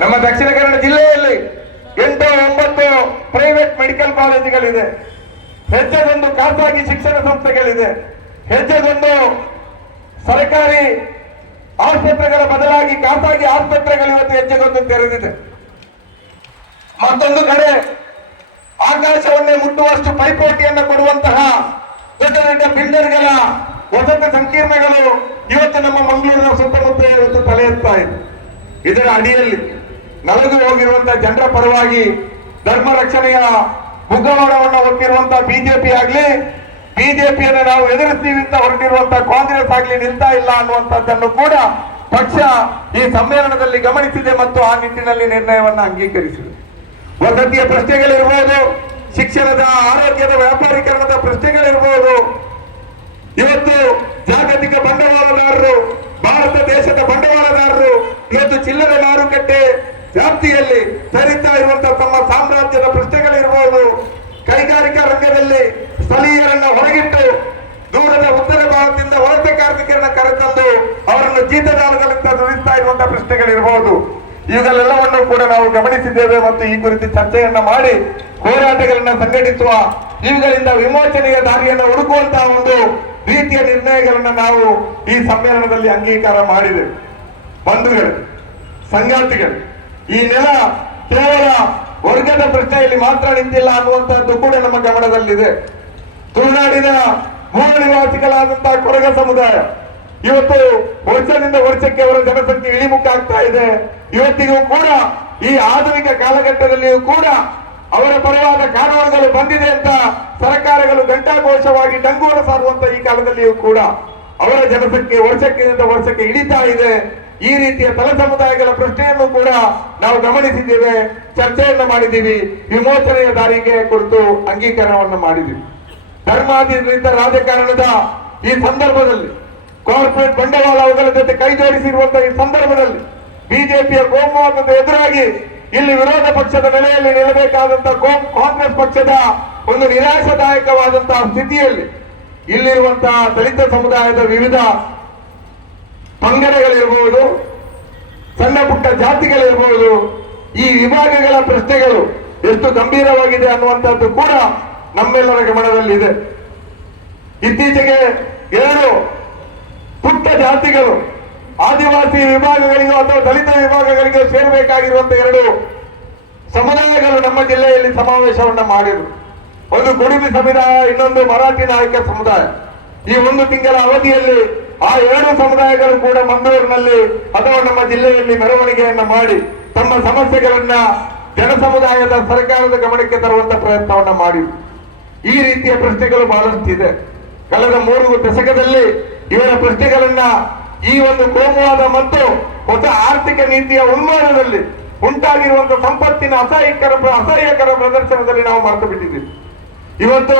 ನಮ್ಮ ದಕ್ಷಿಣ ಕನ್ನಡ ಜಿಲ್ಲೆಯಲ್ಲಿ ಎಂಟು, ಒಂಬತ್ತು ಪ್ರೈವೇಟ್ ಮೆಡಿಕಲ್ ಕಾಲೇಜುಗಳಿದೆ. ಹೆಚ್ಚದೊಂದು ಖಾಸಗಿ ಶಿಕ್ಷಣ ಸಂಸ್ಥೆಗಳಿದೆ. ಹೆಚ್ಚದೊಂದು ಸರ್ಕಾರಿ ಆಸ್ಪತ್ರೆಗಳ ಬದಲಾಗಿ ಖಾಸಗಿ ಆಸ್ಪತ್ರೆಗಳು ಇವತ್ತು ಹೆಜ್ಜೆಗೊಂದು ತೆರೆದಿದೆ ಮತ್ತೊಂದು ಕಡೆ ಆಕಾಶವನ್ನೇ ಮುಟ್ಟುವಷ್ಟು ಪೈಪೋಟಿಯನ್ನು ಕೊಡುವಂತಹ ದೊಡ್ಡ ದೊಡ್ಡ ಬಿಲ್ಡರ್ಗಳ ವಸತಿ ಸಂಕೀರ್ಣಗಳು ಇವತ್ತು ನಮ್ಮ ಮಂಗಳೂರಿನ ಸುತ್ತಮುತ್ತ ಇವತ್ತು ತಲೆ ಎತ್ತಾ ಇದೆ. ಇದರ ಅಡಿಯಲ್ಲಿ ನಲಗು ಹೋಗಿರುವಂತಹ ಜನರ ಪರವಾಗಿ ಧರ್ಮ ರಕ್ಷಣೆಯ ಮುಖವಾಡವನ್ನು ಹೊತ್ತಿರುವಂತಹ ಬಿಜೆಪಿ ಆಗ್ಲಿ, ಬಿಜೆಪಿಯನ್ನು ನಾವು ಎದುರಿಸ್ತೀವಿ ಅಂತ ಹೊರಟಿರುವಂತಹ ಕಾಂಗ್ರೆಸ್ ಆಗ್ಲಿ ನಿಲ್ತಾ ಇಲ್ಲ ಅನ್ನುವಂಥದ್ದನ್ನು ಕೂಡ ಪಕ್ಷ ಈ ಸಮ್ಮೇಳನದಲ್ಲಿ ಗಮನಿಸಿದೆ ಮತ್ತು ಆ ನಿಟ್ಟಿನಲ್ಲಿ ನಿರ್ಣಯವನ್ನು ಅಂಗೀಕರಿಸಿದೆ. ವಸತಿಯ ಪ್ರಶ್ನೆಗಳಿರ್ಬೋದು, ಶಿಕ್ಷಣದ, ಆರೋಗ್ಯದ ವ್ಯಾಪಾರೀಕರಣದ ಪ್ರಶ್ನೆಗಳಿರ್ಬೋದು ವ್ಯಾಪ್ತಿಯಲ್ಲಿ ತರಿತಾ ಇರುವಂತಹ ತಮ್ಮ ಸಾಮ್ರಾಜ್ಯದ ಪ್ರಶ್ನೆಗಳಿರ್ಬೋದು. ಕೈಗಾರಿಕಾ ರಂಗದಲ್ಲಿ ಸ್ಥಳೀಯರನ್ನ ಹೊರಗಿಟ್ಟು ದೂರದ ಉತ್ತರ ಭಾರತದಿಂದ ವಲಸೆ ಕಾರ್ಮಿಕರನ್ನ ಕರೆತಂದು ಅವರನ್ನು ಜೀತದಾರಗಳಿಂದ ದುಡಿಸ್ತಾ ಇರುವಂತಹ ಪ್ರಶ್ನೆಗಳಿರಬಹುದು ಇವುಗಳೆಲ್ಲವನ್ನು ಕೂಡ ನಾವು ಗಮನಿಸಿದ್ದೇವೆ ಮತ್ತು ಈ ಕುರಿತು ಚರ್ಚೆಯನ್ನ ಮಾಡಿ ಹೋರಾಟಗಳನ್ನ ಸಂಘಟಿಸುವ ಇವುಗಳಿಂದ ವಿಮೋಚನೆಯ ದಾರಿಯನ್ನು ಹುಡುಕುವಂತಹ ಒಂದು ರೀತಿಯ ನಿರ್ಣಯಗಳನ್ನ ನಾವು ಈ ಸಮ್ಮೇಳನದಲ್ಲಿ ಅಂಗೀಕಾರ ಮಾಡಿದೆ ಬಂಧುಗಳು, ಸಂಗಾತಿಗಳು ಈ ನೆಲ ಕೇವಲ ವರ್ಗದ ಪ್ರಶ್ನೆಯಲ್ಲಿ ಮಾತ್ರ ನಿಂತಿಲ್ಲ ಅನ್ನುವಂತಹದ್ದು ಕೂಡ ನಮ್ಮ ಗಮನದಲ್ಲಿದೆ. ತುಳುನಾಡಿನ ಮೂಲ ನಿವಾಸಿಗಳಾದಂತಹ ಕೊರಗ ಸಮುದಾಯ, ಇವತ್ತು ವರ್ಷದಿಂದ ವರ್ಷಕ್ಕೆ ಅವರ ಜನಸಂಖ್ಯೆ ಇಳಿಮುಖ ಆಗ್ತಾ ಇದೆ. ಇವತ್ತಿಗೂ ಕೂಡ ಈ ಆಧುನಿಕ ಕಾಲಘಟ್ಟದಲ್ಲಿಯೂ ಕೂಡ ಅವರ ಪರವಾದ ಕಾನೂನುಗಳು ಬಂದಿದೆ ಅಂತ ಸರ್ಕಾರಗಳು ಘಂಟಾಘೋಷವಾಗಿ ಡಂಗೂರ ಸಾರುವಂತ ಈ ಕಾಲದಲ್ಲಿಯೂ ಕೂಡ ಅವರ ಜನಸಂಖ್ಯೆ ವರ್ಷಕ್ಕಿಂತ ವರ್ಷಕ್ಕೆ ಇಳಿತಾ ಇದೆ. ಈ ರೀತಿಯ ತಲ ಸಮುದಾಯಗಳ ಪ್ರಶ್ನೆಯನ್ನು ಕೂಡ ನಾವು ಗಮನಿಸಿದ್ದೇವೆ, ಚರ್ಚೆಯನ್ನ ಮಾಡಿದ್ದೀವಿ, ವಿಮೋಚನೆಯ ದಾರಿಗೆ ಕುರಿತು ಅಂಗೀಕಾರವನ್ನು ಮಾಡಿದ್ದೀವಿ. ಧರ್ಮಾಧಾರಿತ ರಾಜಕಾರಣದ ಈ ಸಂದರ್ಭದಲ್ಲಿ ಕಾರ್ಪೊರೇಟ್ ಬಂಡವಾಳ ಅವುಗಳ ಜೊತೆ ಕೈ ಜೋಡಿಸಿರುವಂತಹ ಈ ಸಂದರ್ಭದಲ್ಲಿ ಬಿಜೆಪಿಯ ಗೋಮುಖದ ಎದುರಾಗಿ ಇಲ್ಲಿ ವಿರೋಧ ಪಕ್ಷದ ನೆಲೆಯಲ್ಲಿ ನಿಲ್ಲಬೇಕಾದಂತಹ ಕಾಂಗ್ರೆಸ್ ಪಕ್ಷದ ಒಂದು ನಿರಾಶದಾಯಕವಾದಂತಹ ಸ್ಥಿತಿಯಲ್ಲಿ ಇಲ್ಲಿರುವಂತಹ ದಲಿತ ಸಮುದಾಯದ ವಿವಿಧ ಪಂಗಡಗಳಿರ್ಬೋದು, ಸಣ್ಣ ಪುಟ್ಟ ಜಾತಿಗಳಿರ್ಬೋದು, ಈ ವಿಭಾಗಗಳ ಪ್ರಶ್ನೆಗಳು ಎಷ್ಟು ಗಂಭೀರವಾಗಿದೆ ಅನ್ನುವಂಥದ್ದು ಕೂಡ ನಮ್ಮೆಲ್ಲರ ಗಮನದಲ್ಲಿದೆ. ಇತ್ತೀಚೆಗೆ ಎರಡು ಪುಟ್ಟ ಜಾತಿಗಳು, ಆದಿವಾಸಿ ವಿಭಾಗಗಳಿಗೂ ಅಥವಾ ದಲಿತ ವಿಭಾಗಗಳಿಗೆ ಸೇರಬೇಕಾಗಿರುವಂತಹ ಎರಡು ಸಮುದಾಯಗಳು ನಮ್ಮ ಜಿಲ್ಲೆಯಲ್ಲಿ ಸಮಾವೇಶವನ್ನು ಮಾಡಿದರು. ಒಂದು ಕುಡಿಮಿ ಸಮುದಾಯ, ಇನ್ನೊಂದು ಮರಾಠಿ ನಾಯಕ ಸಮುದಾಯ. ಈ ಒಂದು ತಿಂಗಳ ಅವಧಿಯಲ್ಲಿ ಆ ಎರಡು ಸಮುದಾಯಗಳು ಕೂಡ ಮಂಗಳೂರಿನಲ್ಲಿ ಅಥವಾ ನಮ್ಮ ಜಿಲ್ಲೆಯಲ್ಲಿ ಮೆರವಣಿಗೆಯನ್ನ ಮಾಡಿ ತಮ್ಮ ಸಮಸ್ಯೆಗಳನ್ನ ಜನ ಸಮುದಾಯದ ಸರ್ಕಾರದ ಗಮನಕ್ಕೆ ತರುವಂತ ಪ್ರಯತ್ನವನ್ನ ಮಾಡಿದ್ರು. ಈ ರೀತಿಯ ಪ್ರಶ್ನೆಗಳು ಬಹಳಷ್ಟಿದೆ ಕಳೆದ ಮೂರು ದಶಕದಲ್ಲಿ ಇವರ ಪ್ರಶ್ನೆಗಳನ್ನ ಈ ಒಂದು ಕೋಮುವಾದ ಮತ್ತು ಹೊಸ ಆರ್ಥಿಕ ನೀತಿಯ ಉನ್ಮಾನದಲ್ಲಿ ಉಂಟಾಗಿರುವಂತಹ ಸಂಪತ್ತಿನ ಅಸಹ್ಯಕರ ಅಸಹ್ಯಕರ ಪ್ರದರ್ಶನದಲ್ಲಿ ನಾವು ಮರೆತು ಬಿಟ್ಟಿದ್ದೀವಿ. ಇವತ್ತು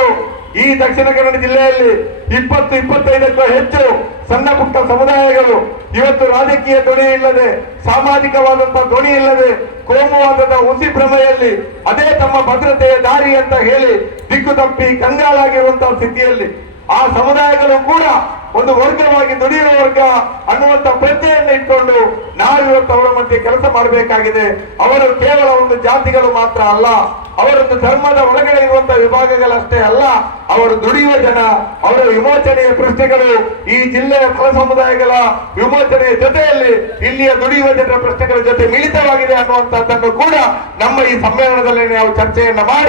ಈ ದಕ್ಷಿಣ ಕನ್ನಡ ಜಿಲ್ಲೆಯಲ್ಲಿ ಇಪ್ಪತ್ತು, ಇಪ್ಪತ್ತೈದಕ್ಕೂ ಹೆಚ್ಚು ಸಣ್ಣ ಪುಟ್ಟ ಸಮುದಾಯಗಳು ಇವತ್ತು ರಾಜಕೀಯ ಧ್ವನಿ ಇಲ್ಲದೆ ಸಾಮಾಜಿಕವಾದಂತಹ ಧ್ವನಿ ಇಲ್ಲದೆ, ಕೋಮುವಾದದ ಹುಸಿ ಭ್ರಮೆಯಲ್ಲಿ ಅದೇ ತಮ್ಮ ಭದ್ರತೆಯ ದಾರಿ ಅಂತ ಹೇಳಿ ದಿಕ್ಕು ತಪ್ಪಿ ಕಂಗಾಲಾಗಿರುವಂತಹ ಸ್ಥಿತಿಯಲ್ಲಿ ಆ ಸಮುದಾಯಗಳು ಕೂಡ ಒಂದು ವರ್ಗವಾಗಿ ದುಡಿಯುವ ವರ್ಗ ಅನ್ನುವಂತ ಪ್ರಜ್ಞೆಯನ್ನು ಇಟ್ಕೊಂಡು ನಾವು ಇವತ್ತು ಅವರ ಮಧ್ಯೆ ಕೆಲಸ ಮಾಡಬೇಕಾಗಿದೆ. ಅವರು ಕೇವಲ ಒಂದು ಜಾತಿಗಳು ಮಾತ್ರ ಅಲ್ಲ. ಅವರೊಂದು ಧರ್ಮದ ಒಳಗಡೆ ಇರುವಂತಹ ವಿಭಾಗಗಳಷ್ಟೇ ಅಲ್ಲ, ಅವರು ದುಡಿಯುವ ಜನ, ಅವರ ವಿಮೋಚನೆಯ ಪ್ರಶ್ನೆಗಳು ಈ ಜಿಲ್ಲೆಯ ಕುಲ ಸಮುದಾಯಗಳ ವಿಮೋಚನೆಯ ಜೊತೆಯಲ್ಲಿ ಇಲ್ಲಿಯ ದುಡಿಯುವ ಜನರ ಪ್ರಶ್ನೆಗಳ ಜೊತೆ ಮಿಳಿತವಾಗಿದೆ ಅನ್ನುವಂಥದ್ದನ್ನು ಕೂಡ ನಮ್ಮ ಈ ಸಮ್ಮೇಳನದಲ್ಲಿ ನಾವು ಚರ್ಚೆಯನ್ನ ಮಾಡಿ.